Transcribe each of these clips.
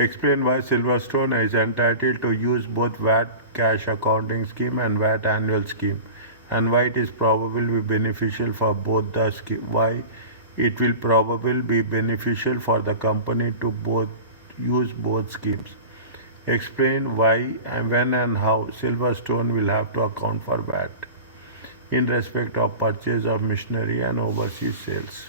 Explain why Silverstone is entitled to use both VAT cash accounting scheme and VAT annual scheme, and why it is probably be beneficial for both the scheme. Why it will probably be beneficial for the company to both use both schemes. Explain why and when and how Silverstone will have to account for VAT in respect of purchase of machinery and overseas sales.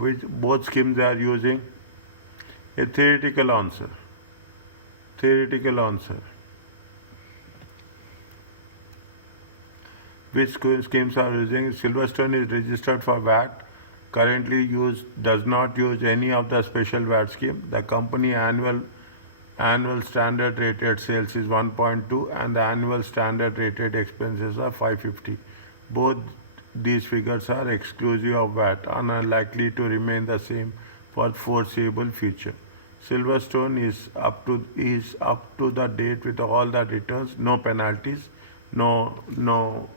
Which both schemes they are using? A theoretical answer. Theoretical answer. Which schemes are using? Silverstone is registered for VAT. Currently does not use any of the special VAT scheme. The company annual standard rated sales is 1.2 and the annual standard rated expenses are 550. Both these figures are exclusive of VAT and are likely to remain the same for foreseeable future. Silverstone is up to the date with all the returns, no penalties, no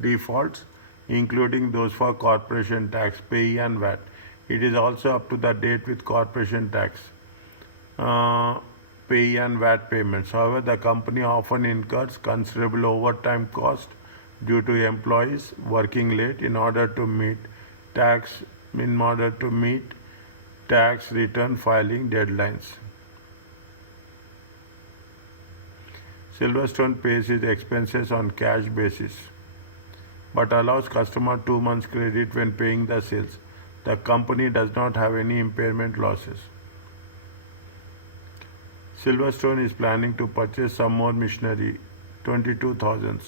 defaults, including those for corporation tax, payee and VAT. It is also up to the date with corporation tax, payee and VAT payments. However, the company often incurs considerable overtime cost due to employees working late in order to meet tax return filing deadlines. Silverstone pays its expenses on cash basis but allows customer 2 months credit when paying the sales. The company does not have any impairment losses. Silverstone is planning to purchase some more machinery, 22,000,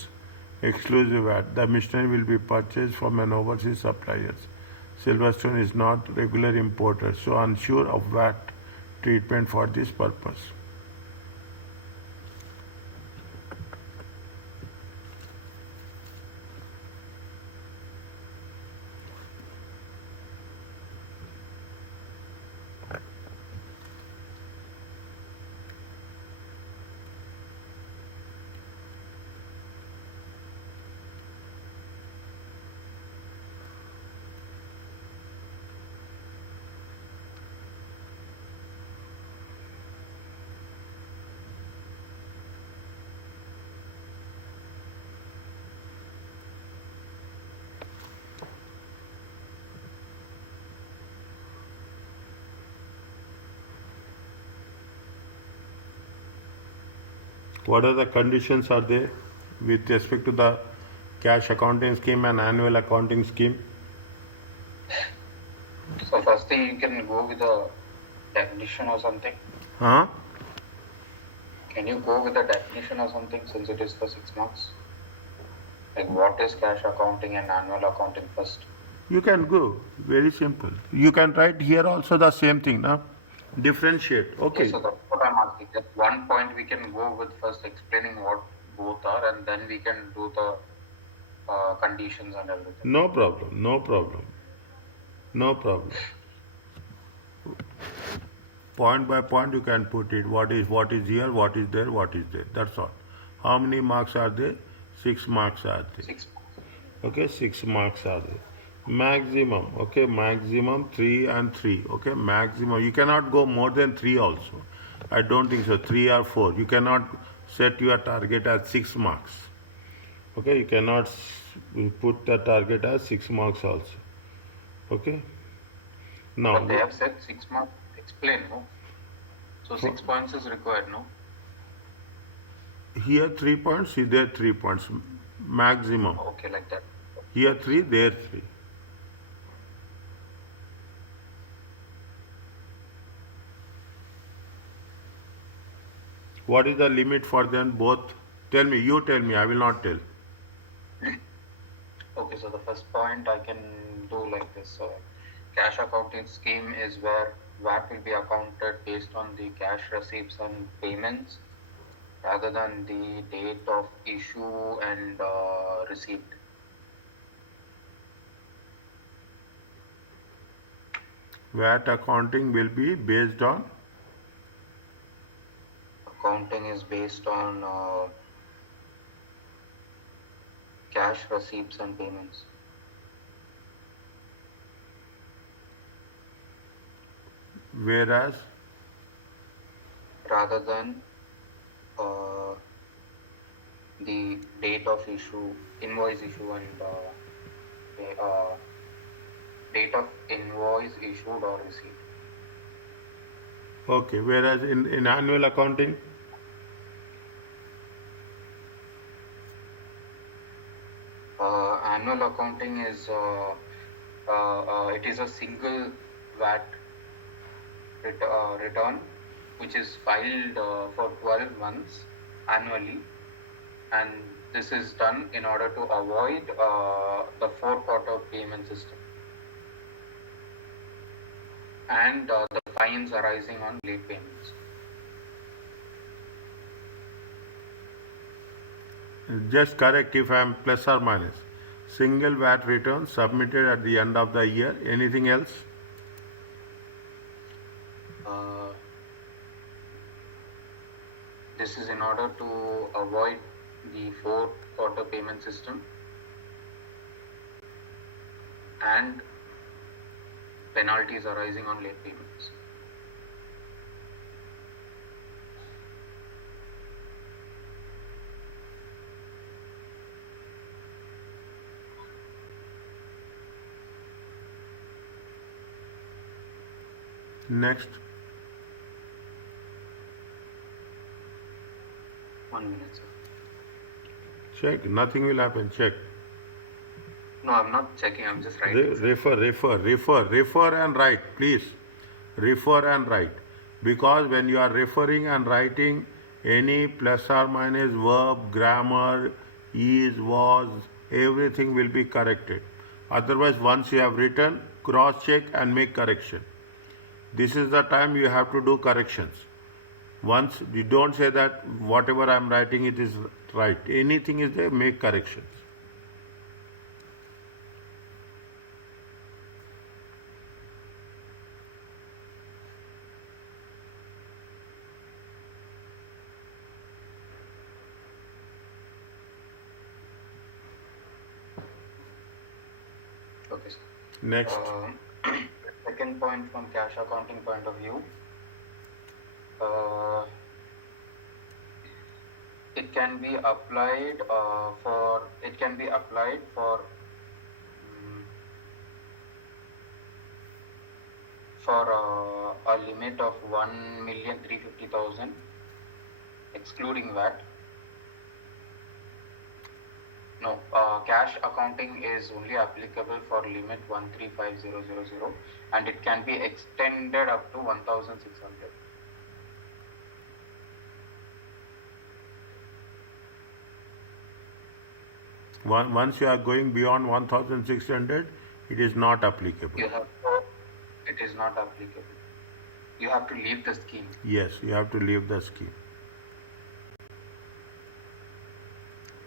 exclusive VAT. The machinery will be purchased from an overseas supplier. Silverstone is not regular importer, so unsure of VAT treatment for this purpose. What are the conditions are there with respect to the cash accounting scheme and annual accounting scheme? So first thing you can go with a definition or something. Huh? Can you go with a definition or something since it is for 6 months? Like what is cash accounting and annual accounting first? You can go. Very simple. You can write here also the same thing, na? Differentiate. Okay. Yes, so that's what I'm asking. At one point we can go with first explaining what both are and then we can do the conditions and everything. No problem. No problem. No problem. Point by point you can put it. What is here, what is there, what is there. That's all. How many marks are there? 6 marks are there. 6 months. Okay, 6 marks are there. Maximum, okay, maximum 3 and 3. Okay, maximum. You cannot go more than 3 also. I don't think so. 3 or 4. You cannot set your target as 6 marks. Okay, you cannot put the target as 6 marks also. Okay. Now. But they have said 6 marks. Explain, no? So 6 points is required, no? Here 3 points, there 3 points. Maximum. Okay, like that. Here 3, there 3. What is the limit for them both? Tell me, you tell me, I will not tell. Okay, so the first point I can do like this. Cash accounting scheme is where VAT will be accounted based on the cash receipts and payments rather than the date of issue and receipt. VAT accounting will be based on Accounting is based on cash receipts and payments. whereas Rather than the date of issue, invoice issue, and date of invoice issued or received. okay, whereas in annual accounting Annual accounting is it is a single VAT return which is filed for 12 months annually, and this is done in order to avoid the 4-quarter payment system and the fines arising on late payments. just correct if I am plus or minus. Single VAT return submitted at the end of the year. Anything else? This is in order to avoid the 4-quarter payment system and penalties arising on late payments. Next. 1 minute, sir. Check. Nothing will happen. Check. No, I'm not checking. I'm just writing. Refer and write, please. Refer and write. Because when you are referring and writing any plus or minus verb, grammar, is, was, everything will be corrected. Otherwise, once you have written, cross check and make correction. This is the time you have to do corrections. Once you don't say that whatever I am writing it is right. Anything is there, make corrections. Okay, sir. Next. Second point from cash accounting point of view, it can be applied for a limit of 1,350,000 excluding VAT. No, cash accounting is only applicable for limit 135000 and it can be extended up to 1,600. Once you are going beyond 1600, it is not applicable. It is not applicable. You have to leave the scheme. Yes, you have to leave the scheme.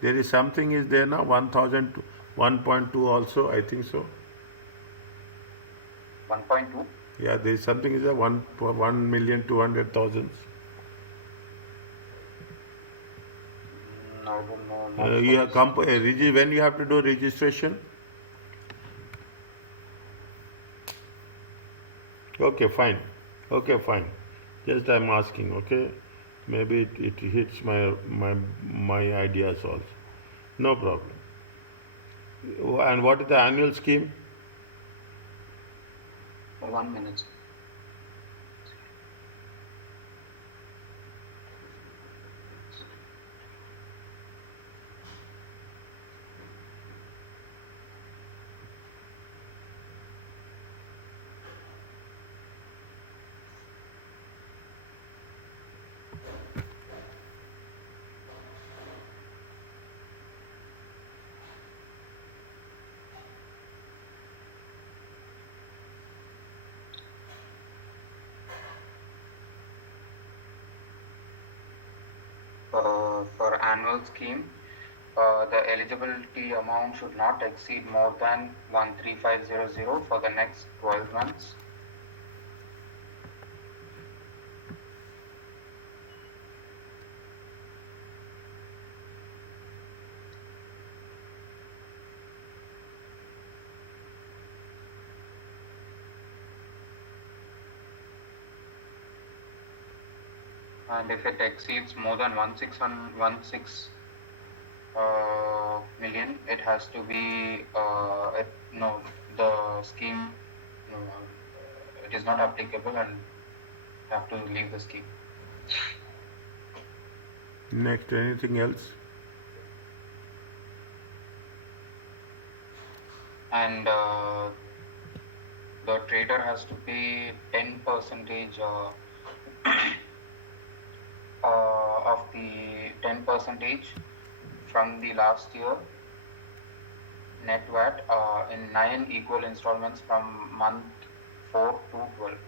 There is something is there now, 1000, 1.2 also, I think so. 1.2? Yeah, there is something is a 1,200,000. I don't know. You have when you have to do registration? Okay, fine. Okay, fine. Just I'm asking, okay? Maybe it hits my ideas also. No problem. And what is the annual scheme? 1 minute. For annual scheme, the eligibility amount should not exceed more than 13500 for the next 12 months, and if it exceeds more than 16 million, it has to be no, the scheme, no, it is not applicable and have to leave the scheme. Next, anything else? And the trader has to pay 10 percentage of the 10 percentage from the last year net VAT in 9 equal installments from month 4 to 12.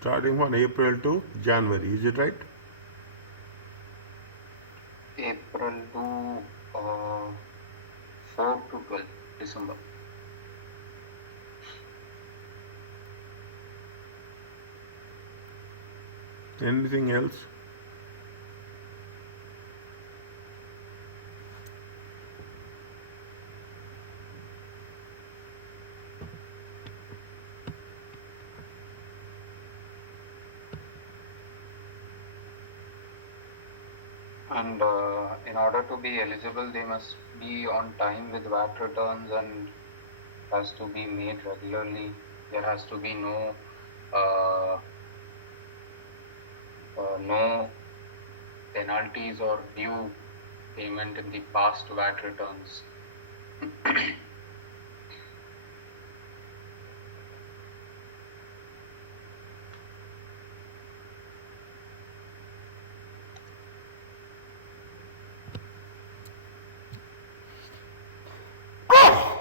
Starting from April to January, is it right? April to 4 to 12 December. Anything else? And in order to be eligible, they must be on time with VAT returns and has to be made regularly. There has to be uh, no penalties or due payment in the past VAT returns.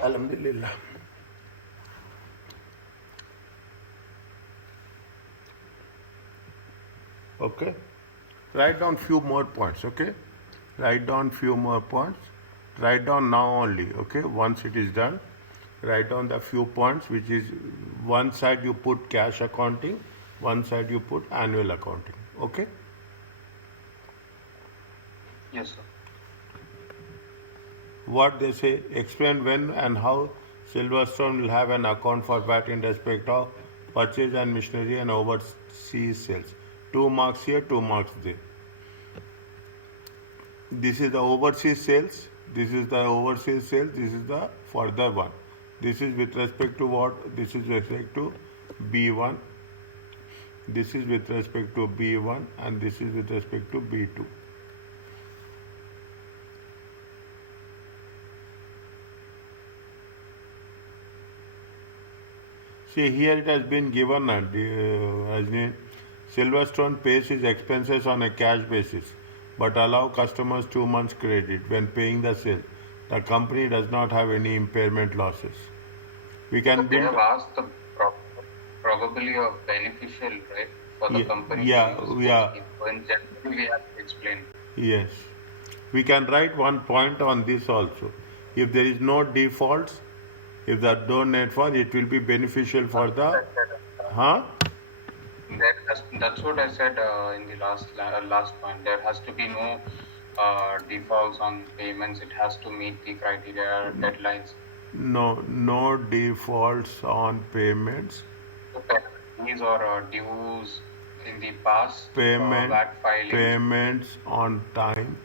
Alhamdulillah. Okay. Write down few more points. Okay. Write down few more points. Write down now only. Okay. Once it is done, write down the few points, which is one side you put cash accounting, one side you put annual accounting. Okay. Yes, sir. What they say, explain when and how Silverstone will have an account for VAT in respect of purchase and machinery and overseas sales. 2 marks here, 2 marks there. This is the overseas sales, this is the overseas sales, this is the further one. This is with respect to what? This is with respect to B1, this is with respect to B1, and this is with respect to B2. See, here it has been given as in Silverstone pays his expenses on a cash basis, but allow customers 2 months credit when paying the sale. The company does not have any impairment losses. We So can they build. have asked the probability of beneficial, right, for the Yeah, company to yeah, use both yeah, schemes. So in general, we have to explain. yes. We can write one point on this also. If there is no defaults, if the don't net for, it will be beneficial for the, huh? That's what I said in the last point. There has to be no defaults on payments. It has to meet the criteria, deadlines. No defaults on payments. Penalties or dues in the past, Payment VAT filings, payments on time.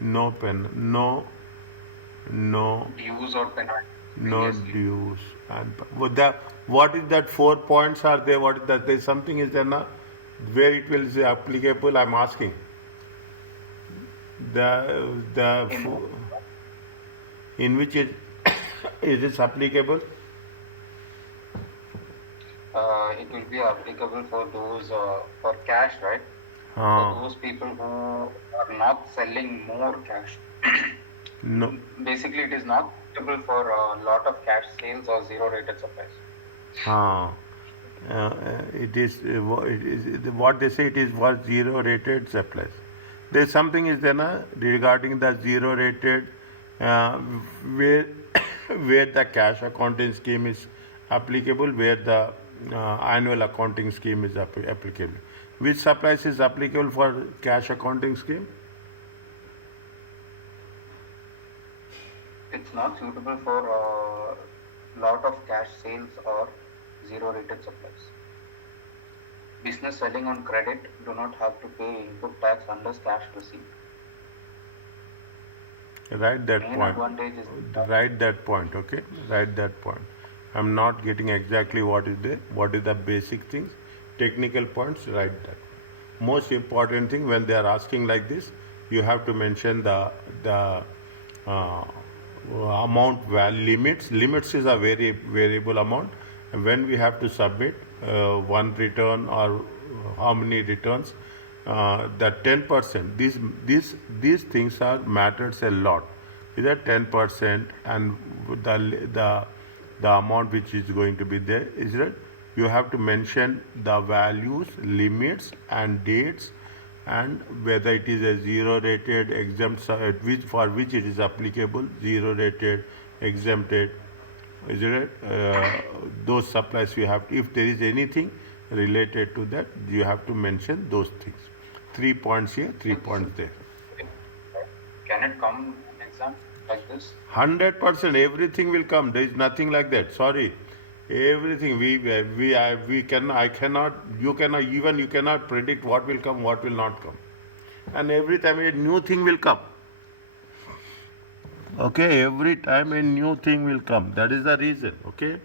No pen, no dues or penalties no previously. dues. And what is that 4 points are there? What is that? There is something is there now where it will be applicable. I'm asking. The In, in which it is it applicable? it will be applicable for those for cash, right? For those people who are not selling more cash. No. Basically, it is not suitable for a lot of cash sales or zero rated supplies. Uh, it is what they say, it is what zero rated supplies. There is something is there na, regarding the zero rated where where the cash accounting scheme is applicable, where the annual accounting scheme is applicable. Which supplies is applicable for cash accounting scheme? It's not suitable for lot of cash sales or zero rated supplies. Business selling on credit do not have to pay input tax unless cash received. Write that Main point. advantage is Write that point, okay? Write that point. I'm not getting exactly what is there, what is the basic things, technical points, write that. Most important thing when they are asking like this, you have to mention the uh, amount limits. Limits is a very variable amount. When we have to submit one return or how many returns, that 10%. These things are matters a lot. Is that 10% and the amount which is going to be there, is that you have to mention the values, limits and dates, and whether it is a zero rated exempt for which it is applicable, zero rated, exempted, is it those supplies you have if there is anything related to that, you have to mention those things. 3 points here, 3 points there. can it come in exam like this? 100% everything will come. There is nothing like that. Sorry, everything we can. I cannot. You cannot. Even you cannot predict what will come, what will not come, and every time a new thing will come. Okay, every time a new thing will come. That is the reason. Okay,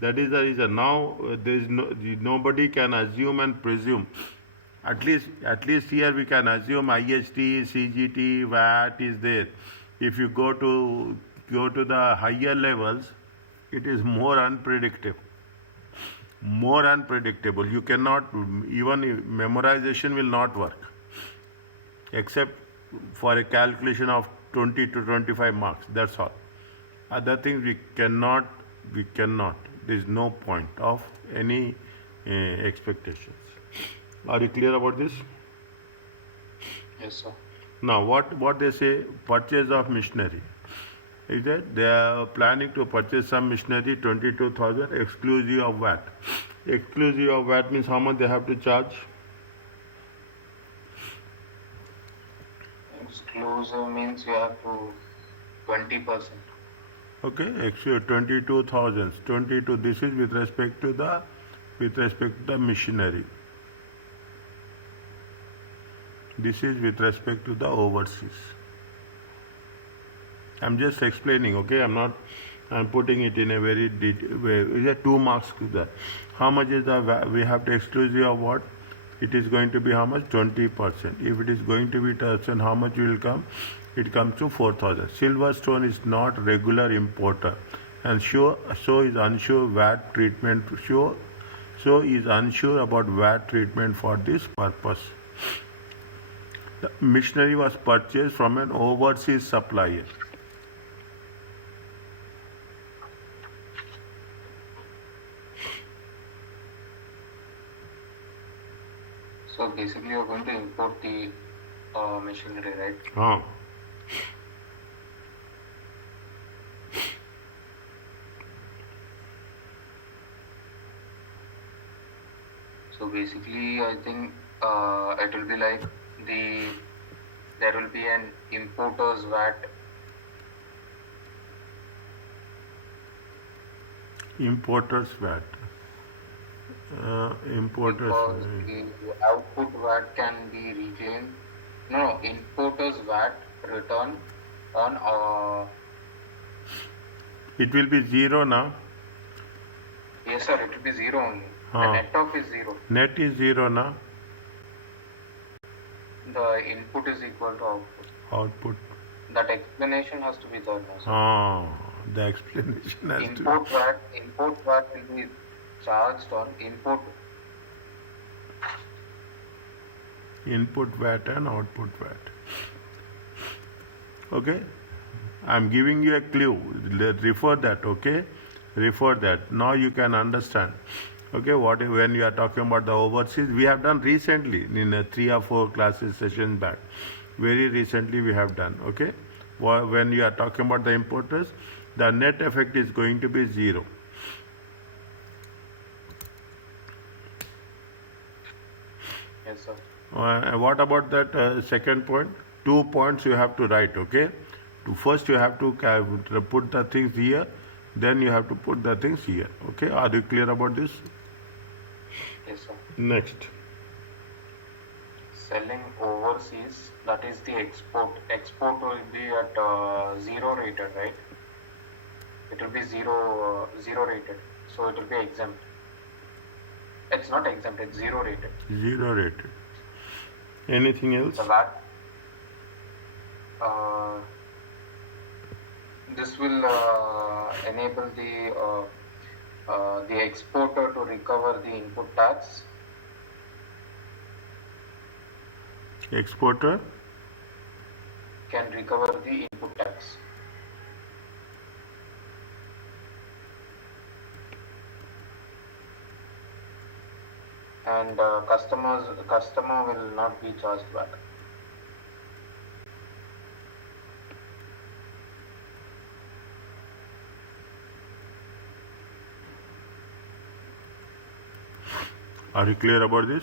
that is the reason. Now there is nobody can assume and presume. At least here we can assume IHT, CGT, VAT is there. If you go to the higher levels, it is more unpredictable. More unpredictable. You cannot even memorization will not work, except for a calculation of 20 to 25 marks. That's all. Other things we cannot. There is no point of any expectations. Are you clear about this? Yes, sir. Now, what they say, purchase of machinery, is that they are planning to purchase some machinery, 22,000 exclusive of VAT. Exclusive of VAT means how much they have to charge? Exclusive means you have to 20%. Okay, actually 22,000. 22. This is with respect to the machinery. This is with respect to the overseas. I'm just explaining, okay? I'm putting it in a very detailed way. Is there 2 marks to that? How much is we have to exclusive of what? It is going to be how much? 20%. If it is going to be 10%, how much will come? It comes to 4,000. Silverstone is not regular importer, and so is unsure VAT treatment. So is unsure about VAT treatment for this purpose. The machinery was purchased from an overseas supplier. So basically, you're going to import the machinery, right? Huh. So basically, I think it will be like there will be an importer's VAT. Importers VAT. Importers. Because the output VAT can be reclaimed. No, importer's VAT return on. It will be zero now. Yes, sir. It will be zero only. The Huh. net off is zero. Net is zero now. The input is equal to output. Output. That explanation has to be there now, sir. Ah, the explanation has Import VAT will be charged on input. input VAT and output VAT. Okay, I'm giving you a clue. Refer that. Okay, refer that. Now you can understand. Okay, when you are talking about the overseas, we have done recently in 3 or 4 classes sessions back. Very recently we have done. Okay, when you are talking about the importers, the net effect is going to be 0. Yes, sir. What about that second point? 2 points you have to write. Okay, first you have to put the things here, then you have to put the things here. Okay, are you clear about this? Yes, sir. Next. Selling overseas, that is the export. Export will be at 0 rated, right? It will be zero rated, so it will be exempt. It's not exempt; it's 0 rated. 0 rated. Anything else? The VAT. Uh, this will enable the exporter to recover the input tax. Exporter Can recover the input tax. And customer will not be charged VAT. Are you clear about this?